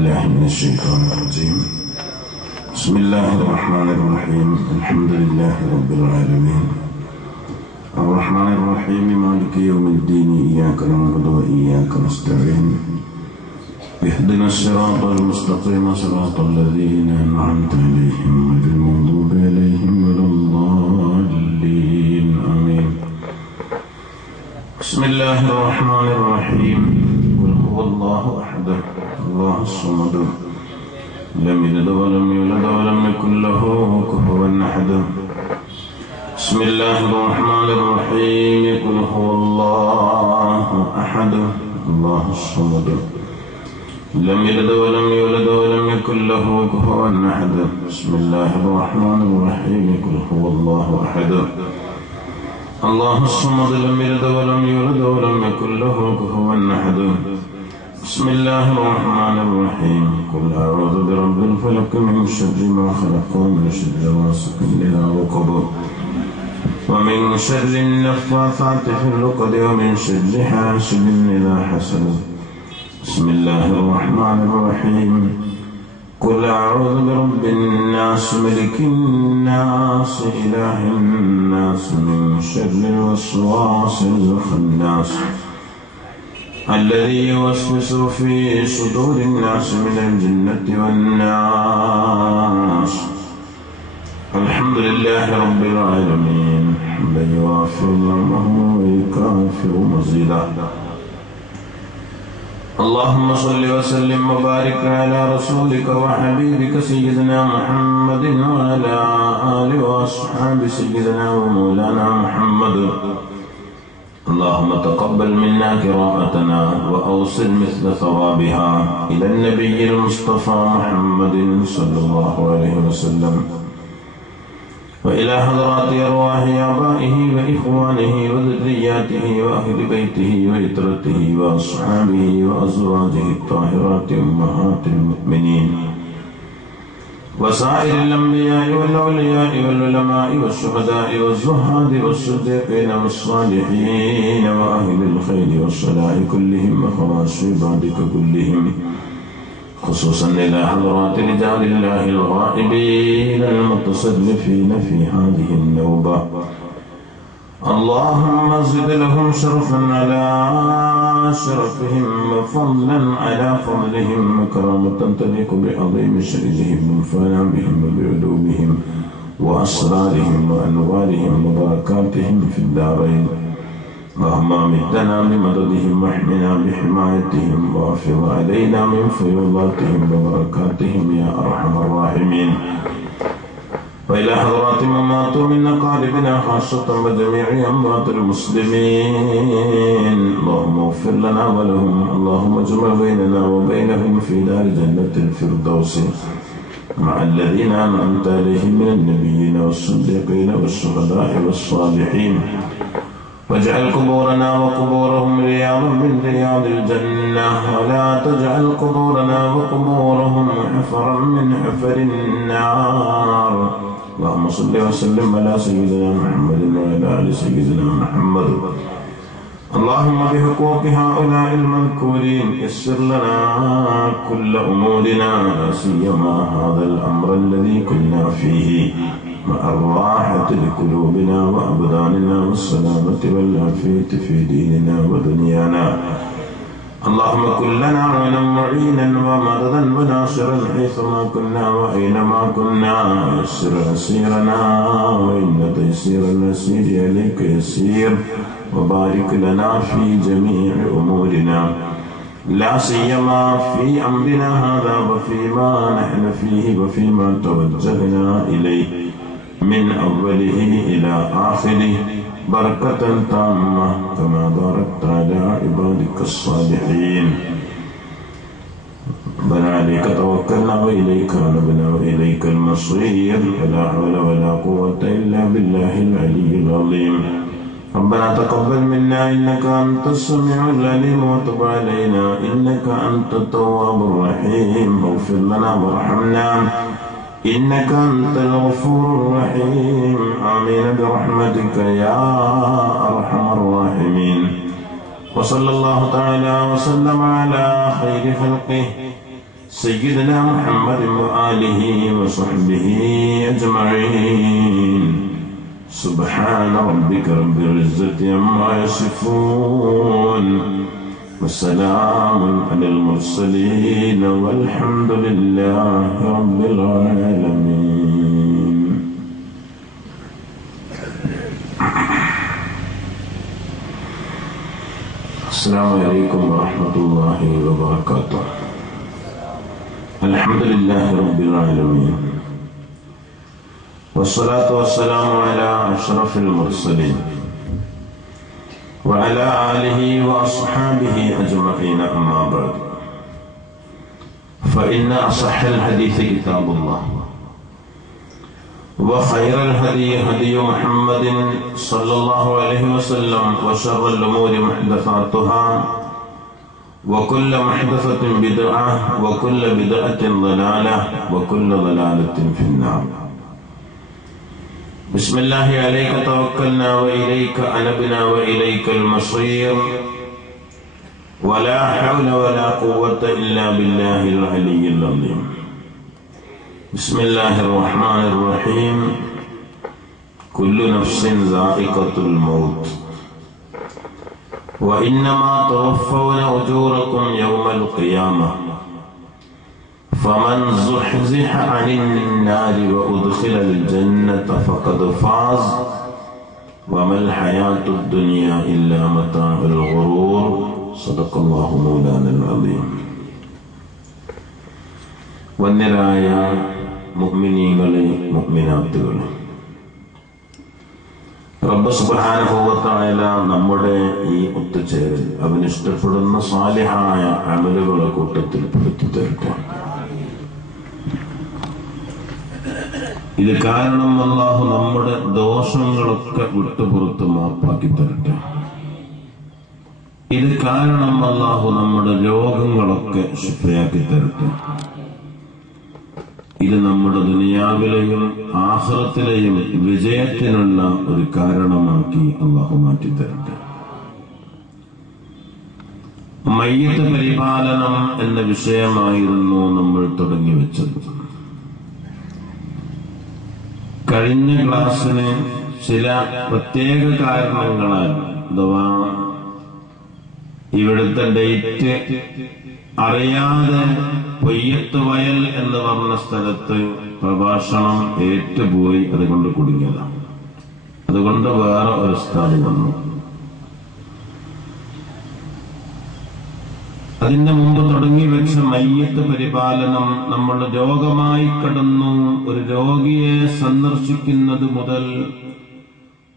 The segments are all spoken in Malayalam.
الله من الشيطان الرجيم. بسم الله الرحمن الرحيم. الحمد لله رب العالمين الرحمن الرحيم مالك يوم الدين إياك نعبد وإياك نستعين اهدنا الصراط المستقيم صراط الذين أنعمت عليهم غير المغضوب عليهم ولا الضالين آمين. بسم الله الرحمن الرحيم. قل هو الله أحد الله الصمد لم يلد ولم يولد ولم يكن له كفوا أحد. بسم الله الرحمن الرحيم. قل هو الله أحد الله الصمد لم يلد ولم يولد ولم يكن له كفوا أحد. بسم الله الرحمن الرحيم. قل هو الله أحد الله الصمد لم يلد ولم يولد ولم يكن له كفوا أحد. بسم الله الرحمن الرحيم. قل أعوذ برب الفلق من شر ما خلق ومن شر غاسق إذا وقب ومن شر النفاثات في العقد ومن شر حاسد إذا حسد. بسم الله الرحمن الرحيم. قل أعوذ برب الناس ملك الناس إله الناس من شر الوسواس الخناس الذي يوسوس في صدور الناس من الجنة والناس. الحمد لله رب العالمين حمدا يوافي نعمه ويكافئ مزيدا. اللهم صل وسلم وبارك على رسولك وحبيبك سيدنا محمد وعلى آله وأصحاب سيدنا ومولانا محمد. اللهم تقبل منا قراءتنا وأوصل مثل ثوابها إلى النبي المصطفى محمد صلى الله عليه وسلم وإلى حضرات أرواح آبائه وإخوانه وذرياته وأهل بيته وإترته وأصحابه وأزواجه الطاهرات أمهات المؤمنين وسائر الأنبياء والأولياء والعلماء والشهداء والزهاد والصديقين والصالحين وأهل الخير والصلاح كلهم وخواص عبادك كلهم خصوصا إلى حضرات رجال الله الغائبين المتصرفين في هذه النوبة. اللهم زد لهم شرفا على شرفهم وفضلا على فضلهم وكرامة تليق بعظيم شأنهم وانفعنا بهم وبعلومهم وأسرارهم وأنوارهم وبركاتهم في الدارين. اللهم امدنا بمددهم واحمنا بحمايتهم واحفظ علينا من فيوضاتهم وبركاتهم يا أرحم الراحمين. وإلى حضرات من ماتوا من أقاربنا خاصة وجميع أموات المسلمين اللهم اغفر لنا ولهم. اللهم اجمع بيننا وبينهم في دار جنة الفردوس مع الذين أنعمت عليهم من النبيين والصديقين والشهداء والصالحين. واجعل قبورنا وقبورهم رياضا من رياض الجنة ولا تجعل قبورنا وقبورهم حفرا من حفر النار. اللهم صل وسلم على سيدنا محمد وعلى آل سيدنا محمد. اللهم بحقوق هؤلاء المذكورين يسر لنا كل أمورنا لا سيما هذا الأمر الذي كنا فيه مع الراحة لقلوبنا وأبداننا والسلامة والعافية في ديننا ودنيانا. اللهم كن لنا عونا معينا ومددا وناصرا حيثما كنا وأينما كنا. يسر عسيرنا وإن تيسير العسير عليك يسير وبارك لنا في جميع أمورنا لا سيما في أمرنا هذا وفيما نحن فيه وفيما توجهنا إليه من أوله إلى آخره بركة تامة كما باركت على عبادك الصالحين. ربنا عليك توكلنا وإليك نبنا وإليك المصير ولا حول ولا قوة إلا بالله العلي العظيم. ربنا تقبل منا إنك أنت السميع العليم وتب علينا إنك أنت التواب الرحيم. واغفر لنا وارحمنا إنك أنت الغفور الرحيم. آمين برحمتك يا أرحم الراحمين. وصلى الله تعالى وسلم على خير خلقه سيدنا محمد وآله وصحبه أجمعين. سبحان ربك رب العزة عما يصفون وسلام على المرسلين والحمد لله رب العالمين. السلام عليكم ورحمة الله وبركاته. الحمد لله رب العالمين والصلاة والسلام على أشرف المرسلين وعلى آله وأصحابه أجمعين. أما بعد، فإن أصح الحديث كتاب الله، وخير الهدي هدي محمد صلى الله عليه وسلم، وشر الأمور محدثاتها، وكل محدثة بدعة، وكل بدعة ضلالة، وكل ضلالة في النار. بسم الله عليك توكلنا وإليك أنبنا وإليك المصير، ولا حول ولا قوة إلا بالله العلي العظيم. بسم الله الرحمن الرحيم. كل نفس ذائقة الموت وإنما توفون أجوركم يوم القيامة فمن زحزح عن النار وأدخل الجنة فقد فاز وما الحياة الدنيا إلا متاع الغرور. صدق الله مولانا العظيم. വന്യരായ മുഅ്മിനീങ്ങളെ മുഅ്മിനാത്തുകളെ, റബ്ബ് സുബ്ഹാനഹു വ തആല നമ്മുടെ ഈ ഒത്തുചേരൽ അവൻ ഇഷ്ടപ്പെടുന്ന സാലിഹായ അമലുകളുടെ കൂട്ടത്തിൽ പെടുത്തി തരട്ടെ. ഇത് കാരണം അല്ലാഹു നമ്മുടെ ദോഷങ്ങളൊക്കെ വിട്ടുപുറത്ത് മാപ്പാക്കി തരട്ടെ. ഇത് കാരണം അല്ലാഹു നമ്മുടെ രോഗങ്ങളൊക്കെ ശിഫയാക്കി തരട്ടെ. ഇത് നമ്മുടെ ദുനിയാവിലെയും ആഖിറത്തിലെയും വിജയത്തിനുള്ള ഒരു കാരണമാക്കി അല്ലാഹു മാറ്റിത്തരട്ടെ. മയ്യിത്ത് പരിപാലനം എന്ന വിഷയമായിരുന്നു നമ്മൾ തുടങ്ങി വെച്ചത്. കഴിഞ്ഞ ക്ലാസ്സിന് ചില പ്രത്യേക കാരണങ്ങളാൽ, അഥവാ ഇവിടുത്തെ ഡേറ്റ് അറിയാതെ പൊയ്യത്ത് വയൽ എന്ന് പറഞ്ഞ സ്ഥലത്ത് പ്രഭാഷണം ഏറ്റുപോയി, അതുകൊണ്ട് കുടുങ്ങിയതാണ്. അതുകൊണ്ട് വേറെ ഒരു സ്ഥലം വന്നു. അതിന്റെ മുമ്പ് തുടങ്ങി വെച്ച മയ്യത്ത് പരിപാലനം നമ്മൾ രോഗമായി കടന്നു. ഒരു രോഗിയെ സന്ദർശിക്കുന്നത് മുതൽ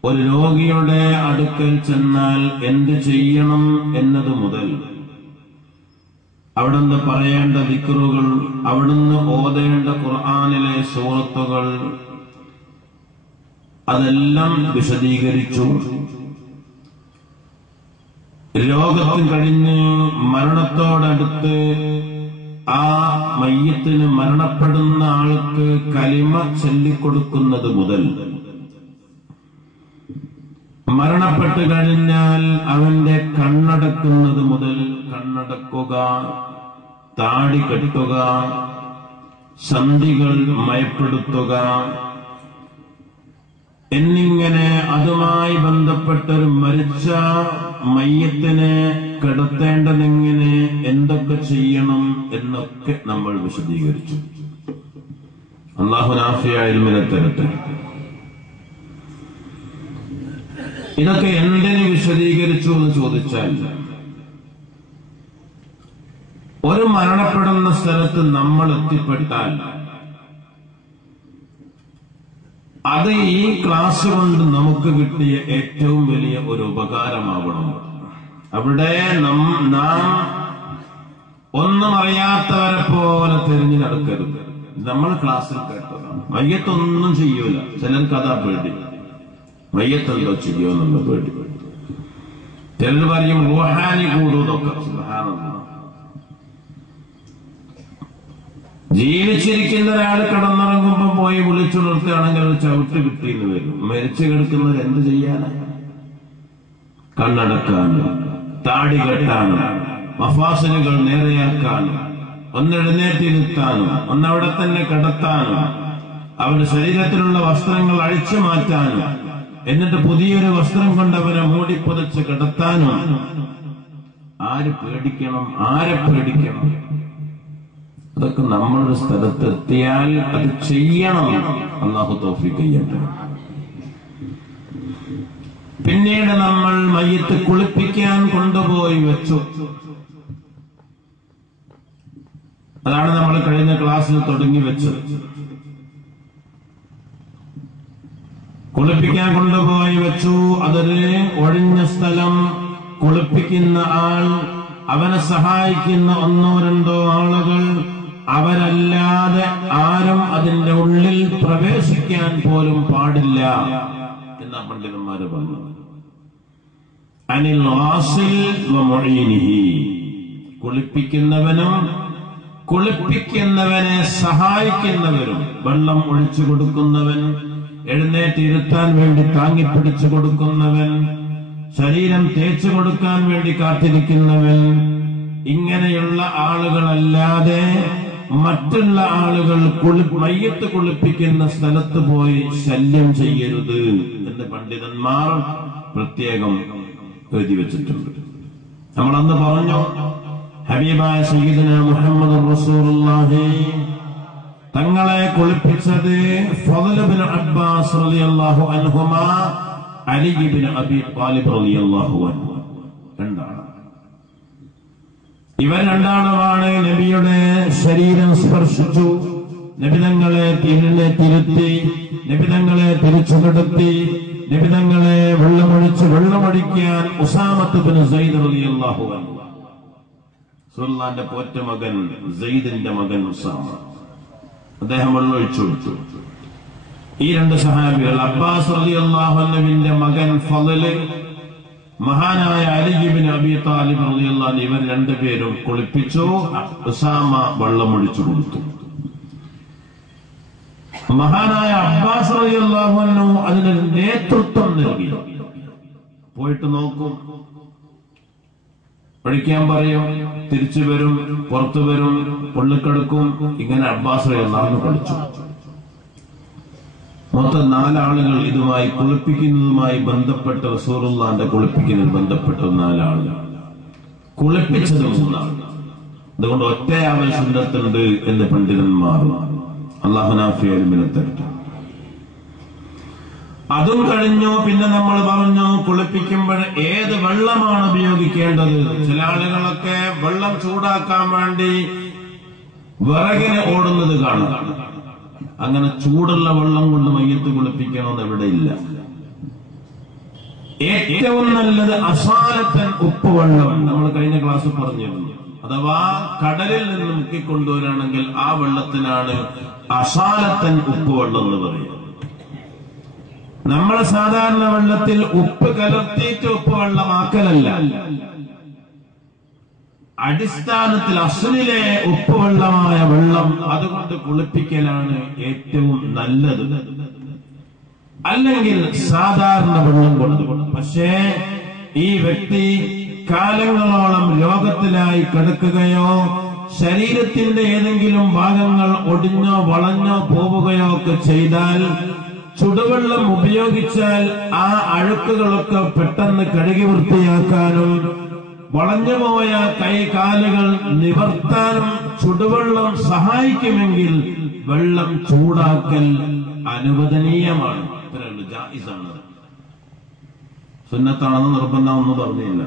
ഒരു രോഗിയുടെ അടുക്കൽ ചെന്നാൽ എന്ത് ചെയ്യണം എന്നത് മുതൽ അവിടുന്ന് പറയേണ്ട ദിക്റുകൾ, അവിടുന്ന് ഓതേണ്ട ഖുർആനിലെ സൂറത്തുകൾ, അതെല്ലാം വിശദീകരിച്ചു. രോഗത്തിൽ കഴിഞ്ഞ് മരണത്തോടടുത്ത് ആ മയ്യത്തിന്, മരണപ്പെടുന്ന ആൾക്ക് കലിമ ചൊല്ലിക്കൊടുക്കുന്നത് മുതൽ മരണപ്പെട്ടു കഴിഞ്ഞാൽ അവന്റെ കണ്ണടക്കുന്നത് മുതൽ, കണ്ണടക്കുക, താടി കെട്ടുക, സന്ധികൾ മയപ്പെടുത്തുക എന്നിങ്ങനെ അതുമായി ബന്ധപ്പെട്ടൊരു മരിച്ച മയ്യത്തിനെ കിടത്തേണ്ടതെങ്ങനെ, എന്തൊക്കെ ചെയ്യണം എന്നൊക്കെ നമ്മൾ വിശദീകരിച്ചു. അല്ലാഹു നാഫിയായ ഇൽമിനെ തരട്ടെ. ഇതൊക്കെ എന്തിനു വിശദീകരിച്ചു എന്ന് ചോദിച്ചാൽ, ഒരു മരണപ്പെടുന്ന സ്ഥലത്ത് നമ്മൾ എത്തിപ്പെട്ടാൽ അത് ഈ ക്ലാസ് കൊണ്ട് നമുക്ക് കിട്ടിയ ഏറ്റവും വലിയ ഒരു ഉപകാരമാവണം. അവിടെ നാം ഒന്നും അറിയാത്തവരെ പോലെ തിരിഞ്ഞു നടക്കരുത്. നമ്മൾ ക്ലാസ്സിൽ കേട്ടതാണ്. മയ്യത്തൊന്നും ചെയ്യൂല. ചിലർക്ക് അതാ പേടി, മയ്യത്തെന്തോ ചെയ്യുമെന്നുള്ള പേടി. ചിലർ പറയും റൂഹാനി കൂടുന്നൊക്കെ. സുബ്ഹാനല്ലാഹ്. ജീവിച്ചിരിക്കുന്ന ഒരാൾ കിടന്നിറങ്ങുമ്പോ പോയി വിളിച്ചു നിർത്തുകയാണെങ്കിൽ അത് ചവിട്ട് കിട്ടിയെന്ന് വരും. മരിച്ചു കിടക്കുന്നവർ എന്ത് ചെയ്യാനാണ്? കണ്ണടക്കാനും താടി കെട്ടാനും മഫാസിലുകൾ നേരെയാക്കാനും ഒന്ന് എഴുന്നേറ്റിരുത്താനും ഒന്നവിടെ തന്നെ കിടത്താനും അവന്റെ ശരീരത്തിലുള്ള വസ്ത്രങ്ങൾ അഴിച്ചു മാറ്റാനും എന്നിട്ട് പുതിയൊരു വസ്ത്രം കൊണ്ട് അവനെ മൂടിപ്പൊതിച്ച് കിടത്താനും ആര് പേടിക്കണം? ആരെ പേടിക്കണം? അതൊക്കെ നമ്മളൊരു സ്ഥലത്ത് എത്തിയാൽ അത് ചെയ്യണം. അല്ലാഹു തൗഫീഖ് ചെയ്യട്ടെ. പിന്നീട് നമ്മൾ മയ്യിത്ത് കുളിപ്പിക്കാൻ കൊണ്ടുപോയി വെച്ചു. അതാണ് നമ്മൾ കഴിഞ്ഞ ക്ലാസ്സിൽ തുടങ്ങി വെച്ചത്. കുളിപ്പിക്കാൻ കൊണ്ടുപോയി വെച്ചു. അതൊരു ഒഴിഞ്ഞ സ്ഥലം. കുളിപ്പിക്കുന്ന ആൾ, അവനെ സഹായിക്കുന്ന ഒന്നോ രണ്ടോ ആളുകൾ, അവരല്ലാതെ ആരും അതിന്റെ ഉള്ളിൽ പ്രവേശിക്കാൻ പോലും പാടില്ല എന്നാ പണ്ഡിതന്മാര് പറഞ്ഞു. അനിൽ ഗാസിൽ വ മുഈനിഹി, കുളിപ്പിക്കുന്നവനും കുളിപ്പിക്കുന്നവനെ സഹായിക്കുന്നവരും, വെള്ളം ഒഴിച്ചു കൊടുക്കുന്നവൻ, എഴുന്നേറ്റിരുത്താൻ വേണ്ടി താങ്ങിപ്പിടിച്ചു കൊടുക്കുന്നവൻ, ശരീരം തേച്ചു കൊടുക്കാൻ വേണ്ടി കാത്തിരിക്കുന്നവൻ, ഇങ്ങനെയുള്ള ആളുകളല്ലാതെ മറ്റുള്ള ആളുകൾ മയ്യത്ത് കുളിപ്പിക്കുന്ന സ്ഥലത്ത് പോയി ശല്യം ചെയ്യരുത് എന്ന് പണ്ഡിതന്മാർ പ്രത്യേകം എഴുതി വെച്ചിട്ടുണ്ട്. നമ്മളന്ന് പറഞ്ഞു, ഹബീബായ സയ്യിദുനാ മുഹമ്മദ് റസൂലുള്ളാഹി തങ്ങളെ കുളിപ്പിച്ചത് ഫളൽ ഇബ്നു അബ്ബാസ് റളിയല്ലാഹു അൻഹുമാ, അലി ഇബ്നു അബി ത്വാലിബ് റളിയല്ലാഹു അൻഹു രണ്ടാണ്. ഇവർ രണ്ടാളുമാണ് നബിയുടെ ശരീരം സ്പർശിച്ചു, നബിതങ്ങളെ തിരുത്തി, നബിതങ്ങളെ തിരിച്ചു കിടത്തി, നബിതങ്ങളെ വെള്ളമൊഴിക്കാൻ ഉസാമത്ത് ഇബ്നു സൈദ് റളിയല്ലാഹു അൻഹു, റസൂലുള്ളാഹിന്റെ പോറ്റ മകൻ സൈദിന്റെ മകൻ ഉസാമ, അദ്ദേഹം വെള്ളമൊഴിച്ചു കൊടുത്തു. ഈ രണ്ട് സഹാബികൾ, അബ്ബാസ് റളിയല്ലാഹു അൻഹുവിന്റെ മകൻ ഫളൽ, മഹാനായ അലി ഇബ്നു അബി ത്വാലിബ് റളിയല്ലാഹു അൻഹു, ഇവർ രണ്ടുപേരും കുളിപ്പിച്ചു. ഉസാമ വെള്ളമൊഴിച്ചു കൊടുത്തു. മഹാനായ അബ്ബാസ് റളിയല്ലാഹു അൻഹു അതിന് നേതൃത്വം നൽകി. പോയിട്ട് നോക്കും, ഒഴിക്കാൻ പറയും, തിരിച്ചു വരും, പുറത്തു വരും, പൊള്ളിക്കെടുക്കും. ഇങ്ങനെ അബ്ബാസ് റളിയല്ലാഹു അൻഹു കളിച്ചു. മൊത്തം 4 ആളുകൾ ഇതുമായി കുളിപ്പിക്കുന്നതുമായി ബന്ധപ്പെട്ട്, റസൂലുള്ളാഹിന്റെ കുളിപ്പിക്കുന്നതിൽ ബന്ധപ്പെട്ട 4 ആളുകൾ, കുളിപ്പിച്ചത് 3 ആൾ. അതുകൊണ്ട് ഒറ്റയാവൽ സുന്നത്തുണ്ട് എന്ന് പണ്ഡിതന്മാർ. അല്ലാഹു നാഫിയ ഇൽമിനെ തരട്ടെ. അതും കഴിഞ്ഞു. പിന്നെ നമ്മൾ പറഞ്ഞു, കുളിപ്പിക്കുമ്പോൾ ഏത് വെള്ളമാണ് ഉപയോഗിക്കേണ്ടത്. ചില ആളുകളൊക്കെ വെള്ളം ചൂടാക്കാൻ വേണ്ടി വിറകിന് ഓടുന്നത് കാണാം. അങ്ങനെ ചൂടുള്ള വെള്ളം കൊണ്ട് മയ്യത്ത് കുളിപ്പിക്കണമെന്ന് എവിടെയില്ല. ഏറ്റവും നല്ലത് അസാലത്തൻ ഉപ്പുവെള്ളം. നമ്മൾ കഴിഞ്ഞ ക്ലാസ് പറഞ്ഞിരുന്നു. അഥവാ കടലിൽ നിന്ന് മുക്കിക്കൊണ്ടുവരാണെങ്കിൽ ആ വെള്ളത്തിനാണ് അസാലത്തൻ ഉപ്പുവെള്ളം എന്ന് പറയുന്നത്. നമ്മൾ സാധാരണ വെള്ളത്തിൽ ഉപ്പ് കലർത്തിയിട്ട് ഉപ്പുവെള്ളമാക്കലല്ല, അടിസ്ഥാനത്തിൽ അസ്ലിലെ ഉപ്പുവെള്ളമായ വെള്ളം അതുകൊണ്ട് കുളിപ്പിക്കലാണ് ഏറ്റവും നല്ലത്. അല്ലെങ്കിൽ സാധാരണ വെള്ളം കൊണ്ട്. പക്ഷേ ഈ വ്യക്തി കാലങ്ങളോളം രോഗത്തിലായി കിടക്കുകയോ ശരീരത്തിന്റെ ഏതെങ്കിലും ഭാഗങ്ങൾ ഒടിഞ്ഞോ വളഞ്ഞോ പോവുകയോ ഒക്കെ ചെയ്താൽ, ചുടുവെള്ളം ഉപയോഗിച്ചാൽ ആ അഴുക്കുകളൊക്കെ പെട്ടെന്ന് കഴുകി വൃത്തിയാക്കാനും വളഞ്ഞുപോയ കൈകാലുകൾ നിവർത്താനും ചുടുവെള്ളം സഹായിക്കുമെങ്കിൽ വെള്ളം ചൂടാക്കൽ അനുവദനീയമാണ്. ജായിസാണ്. സുന്നത്താണെന്ന് നിർബന്ധമൊന്നും പറഞ്ഞില്ല.